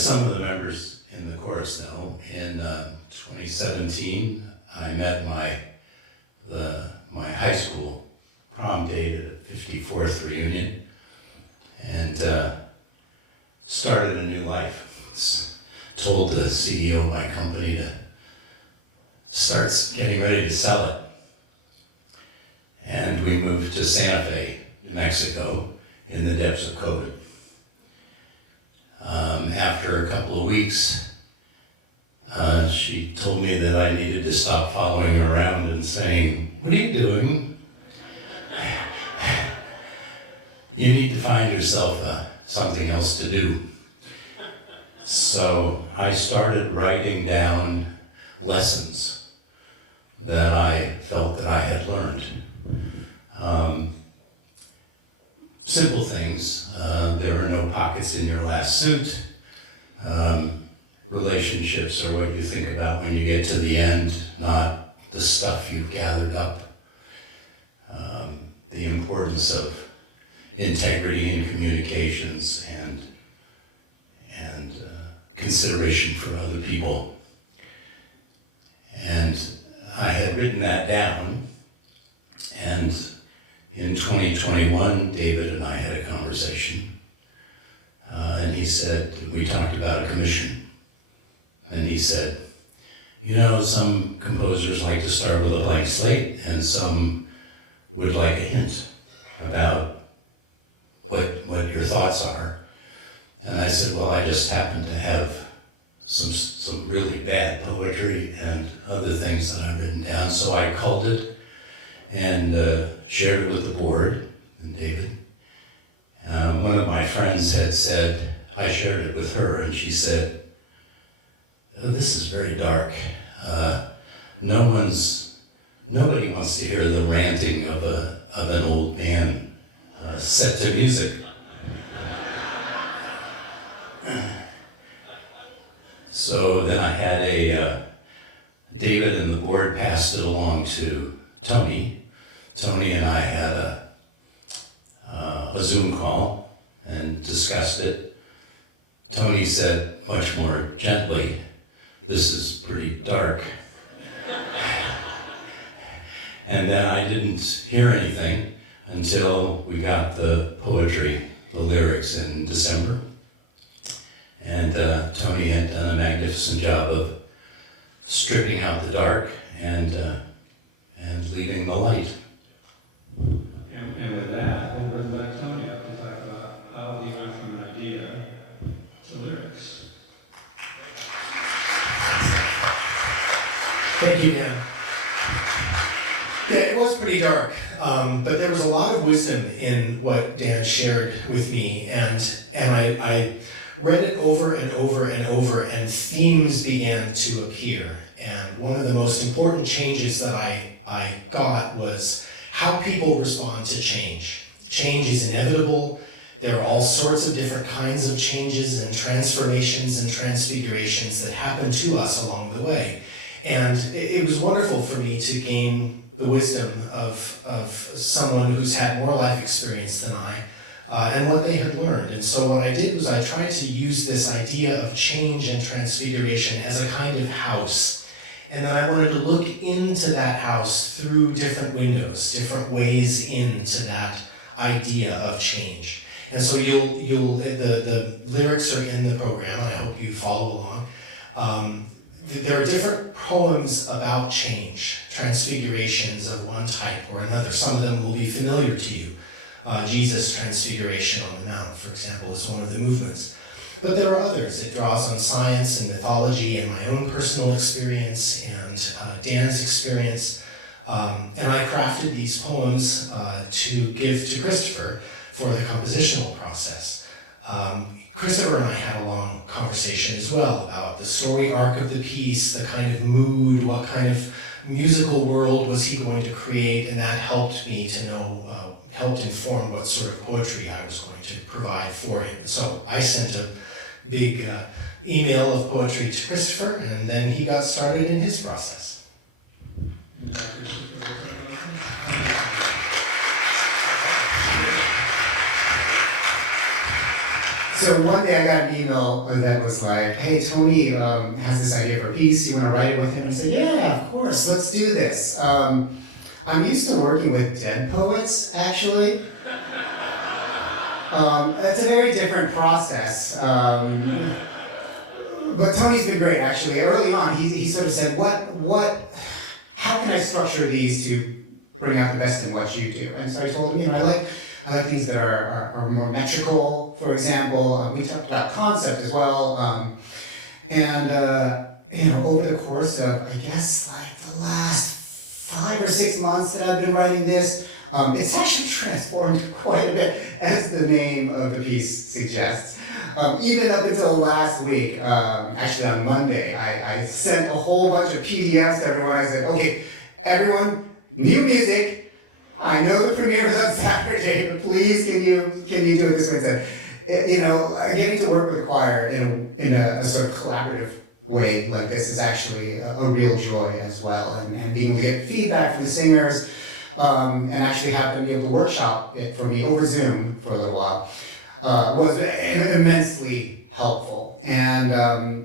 as some of the members in the chorus know, in 2017, I met my high school prom date at a 54th reunion and started a new life. Told the CEO of my company to start getting ready to sell it. And we moved to Santa Fe, New Mexico, in the depths of COVID. After a couple of weeks, she told me that I needed to stop following her around and saying, "What are you doing?" You need to find yourself something else to do. So I started writing down lessons that I felt that I had learned. Simple things. There are no pockets in your last suit. Relationships are what you think about when you get to the end, not the stuff you've gathered up. The importance of integrity in communications and consideration for other people. And I had written that down, and in 2021, David and I had a conversation, and he said, we talked about a commission, and he said, you know, some composers like to start with a blank slate, and some would like a hint about what your thoughts are. And I said, well, I just happen to have some really bad poetry and other things that I've written down, so I culled it and shared it with the board and David. One of my friends had said, I shared it with her, and she said, oh, this is very dark. Nobody wants to hear the ranting of an old man set to music. So then I had David and the board passed it along to Tony. Tony and I had a Zoom call and discussed it. Tony said much more gently, this is pretty dark. And then I didn't hear anything until we got the poetry, the lyrics in December. And Tony had done a magnificent job of stripping out the dark and leaving the light. And with that, we'll bring back Tony up to talk about how he went from an idea to lyrics. Thank you, Dan. Yeah, it was pretty dark, but there was a lot of wisdom in what Dan shared with me, and I read it over and over and over, and themes began to appear. And one of the most important changes that I got was how people respond to change. Change is inevitable. There are all sorts of different kinds of changes and transformations and transfigurations that happen to us along the way. And it was wonderful for me to gain the wisdom of someone who's had more life experience than I, and what they had learned. And so what I did was I tried to use this idea of change and transfiguration as a kind of house. And then I wanted to look into that house through different windows, different ways into that idea of change. And so the lyrics are in the program, and I hope you follow along. There are different poems about change, transfigurations of one type or another. Some of them will be familiar to you. Jesus' Transfiguration on the Mount, for example, is one of the movements. But there are others. It draws on science and mythology and my own personal experience and Dan's experience. And I crafted these poems to give to Christopher for the compositional process. Christopher and I had a long conversation as well about the story arc of the piece, the kind of mood, what kind of musical world was he going to create, and that helped me to know, helped inform what sort of poetry I was going to provide for him. So I sent a big email of poetry to Christopher, and then he got started in his process. So one day I got an email that was like, hey, Tony has this idea for a piece, you want to write it with him? I said, yeah, of course, let's do this. I'm used to working with dead poets, actually. That's a very different process. But Tony's been great, actually. Early on, he sort of said, how can I structure these to bring out the best in what you do? And so I told him, I like things that are more metrical, for example. We talked about concept as well. Over the course of, I guess, like the last 5 or 6 months that I've been writing this, it's actually transformed quite a bit, as the name of the piece suggests. Even up until last week, actually on Monday, I sent a whole bunch of PDFs to everyone. I said, okay, everyone, new music. I know the premiere is on Saturday, but please can you do it this way instead? Getting to work with a choir in a sort of collaborative way like this is actually a real joy as well, and being able to get feedback from the singers, and actually have them be able to workshop it for me over Zoom for a little while was immensely helpful. And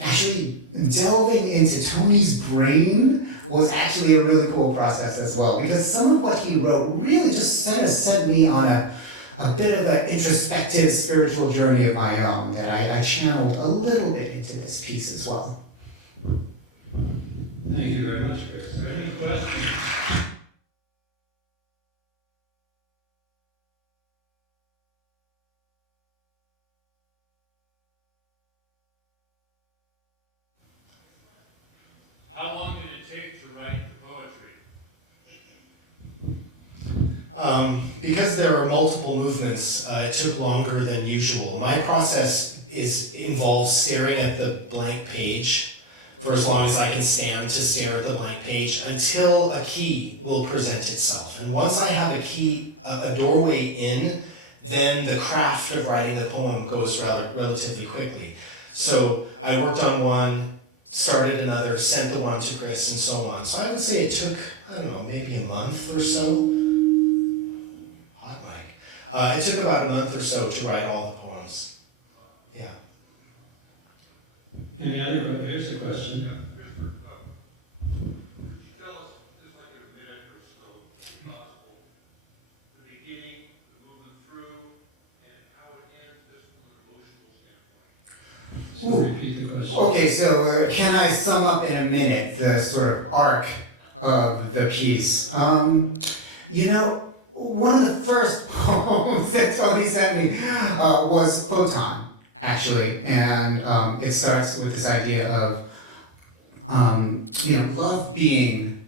actually delving into Tony's brain was actually a really cool process as well, because some of what he wrote really just sent me on a bit of an introspective spiritual journey of my own that I channeled a little bit into this piece as well. Thank you very much, Chris. Any questions? How long did it take to write the poetry? Because there are multiple movements, it took longer than usual. My process involves staring at the blank page for as long as I can stand to stare at the blank page until a key will present itself. And once I have a key, a doorway in, then the craft of writing the poem goes relatively quickly. So I worked on one, started another, sent the one to Chris, and so on. So I would say it took, maybe a month or so. Hot mic. It took about a month or so to write all the poems. Yeah. Any other, here's the question. Could you tell us, just like in a minute or so, if possible, the beginning, the movement through, and how it ends, just from an emotional standpoint? So repeat the question. Okay, so can I sum up in a minute the sort of arc of the piece? One of the first poems that Tony sent me was Photon, actually, and it starts with this idea of, love being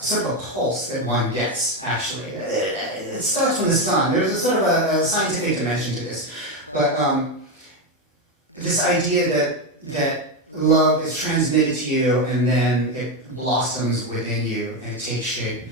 sort of a pulse that one gets, actually. It starts from the sun. There's a sort of a scientific dimension to this, but this idea that love is transmitted to you and then it blossoms within you and it takes shape.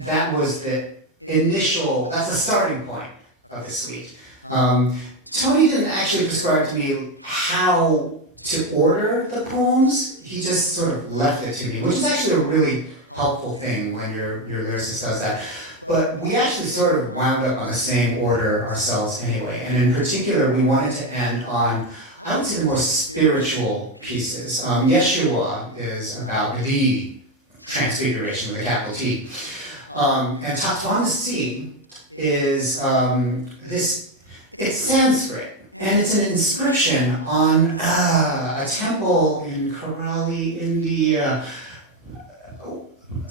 That was that's the starting point of the suite. Tony didn't actually prescribe to me how to order the poems. He just sort of left it to me, which is actually a really helpful thing when your lyricist does that. But we actually sort of wound up on the same order ourselves anyway. And in particular, we wanted to end on, I would say, the more spiritual pieces. Yeshua is about the transfiguration with a capital T. And Tatvanasi is it's Sanskrit, and it's an inscription on a temple in Chorale, India.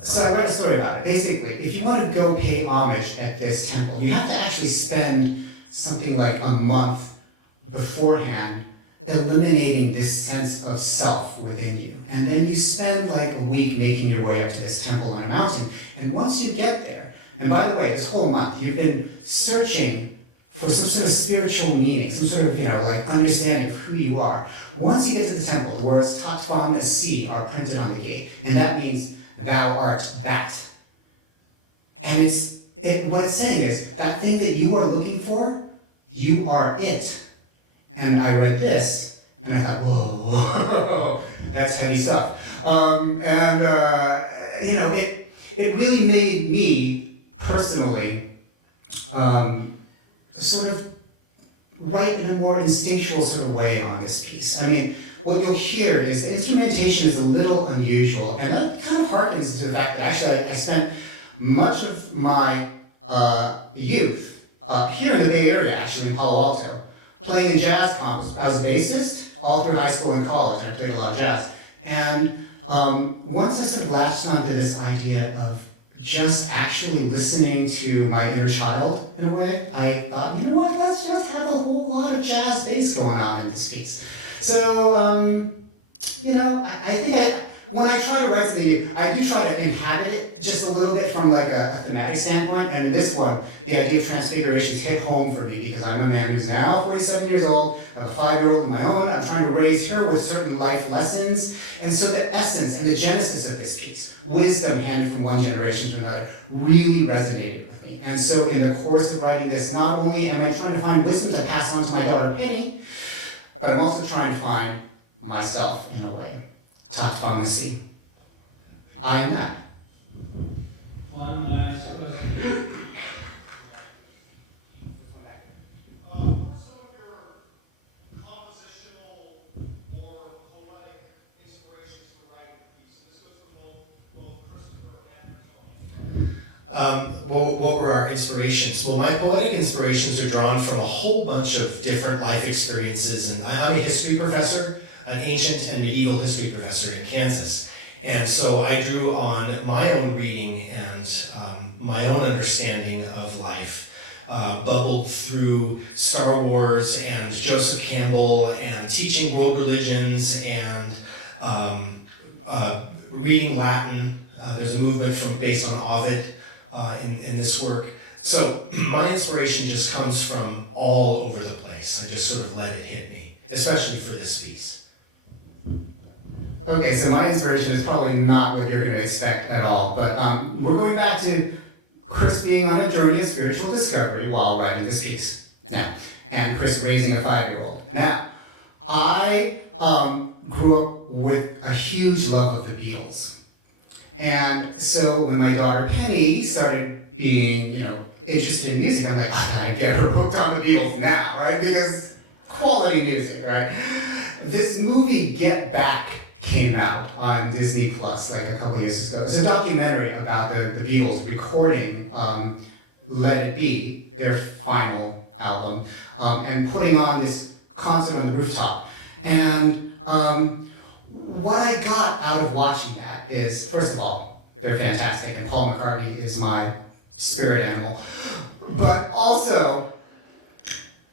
So I read a story about it. Basically, if you want to go pay homage at this temple, you have to actually spend something like a month beforehand eliminating this sense of self within you. And then you spend like a week making your way up to this temple on a mountain. And once you get there, and by the way, this whole month, you've been searching for some sort of spiritual meaning, some sort of, understanding of who you are. Once you get to the temple, the words Tatvam and Si are printed on the gate, and that means thou art that. And what it's saying is, that thing that you are looking for, you are it. And I read this, and I thought, whoa, that's heavy stuff. It really made me personally sort of write in a more instinctual sort of way on this piece. I mean, what you'll hear is the instrumentation is a little unusual, and that kind of harkens to the fact that actually I spent much of my youth here in the Bay Area, actually in Palo Alto, playing in jazz combos. I was a bassist all through high school and college, and I played a lot of jazz. And once I sort of latched onto this idea of just actually listening to my inner child in a way, I thought, you know what, let's just have a whole lot of jazz bass going on in this piece. So, you know, I think when I try to write something new, I do try to inhabit it just a little bit from like a thematic standpoint. And in this one, the idea of transfigurations hit home for me because I'm a man who's now 47 years old, I have a 5-year-old of my own, I'm trying to raise her with certain life lessons. And so the essence and the genesis of this piece, wisdom handed from one generation to another, really resonated with me. And so in the course of writing this, not only am I trying to find wisdom to pass on to my daughter Penny, but I'm also trying to find myself in a way. Tattvamasi. I am that. One last question. What are some of your compositional or poetic inspirations for writing a piece? And this goes for both Christopher and Tony. Well, what were our inspirations? Well, my poetic inspirations are drawn from a whole bunch of different life experiences. And I'm a history professor, an ancient and medieval history professor in Kansas. And so I drew on my own reading and my own understanding of life, bubbled through Star Wars and Joseph Campbell and teaching world religions and reading Latin. There's a movement based on Ovid in this work. So my inspiration just comes from all over the place. I just sort of let it hit me, especially for this piece. Okay, so my inspiration is probably not what you're going to expect at all, but we're going back to Chris being on a journey of spiritual discovery while writing this piece. Now, and Chris raising a 5-year-old. Now, I grew up with a huge love of the Beatles. And so when my daughter Penny started being, interested in music, I'm like, I gotta get her hooked on the Beatles now, right? Because quality music, right? This movie, Get Back, came out on Disney Plus like a couple years ago. It's a documentary about the Beatles recording Let It Be, their final album, and putting on this concert on the rooftop. And what I got out of watching that is, first of all, they're fantastic, and Paul McCartney is my spirit animal. But also,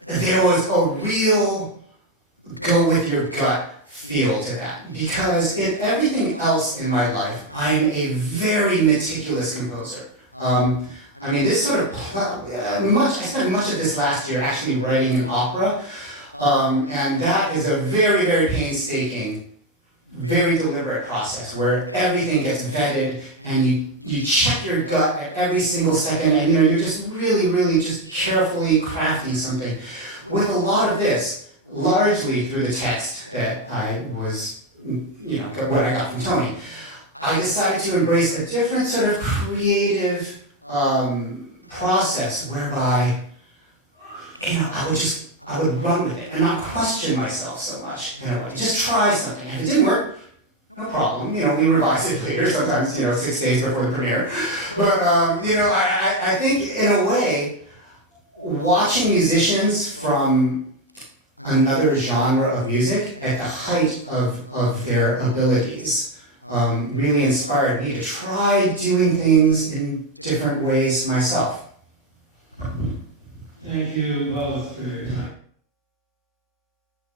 there was a real go with your gut feel to that, because in everything else in my life, I'm a very meticulous composer. This sort of I spent much of this last year actually writing an opera, and that is a very, very painstaking, very deliberate process where everything gets vetted and you check your gut at every single second, and you're just really, really just carefully crafting something. With a lot of this, largely through the text that I was, what I got from Tony, I decided to embrace a different sort of creative process whereby, I would run with it and not question myself so much in a way. Just try something. And if it didn't work, no problem. We revise it later, sometimes, 6 days before the premiere. But, I think in a way, watching musicians from another genre of music at the height of their abilities really inspired me to try doing things in different ways myself. Thank you both for your time.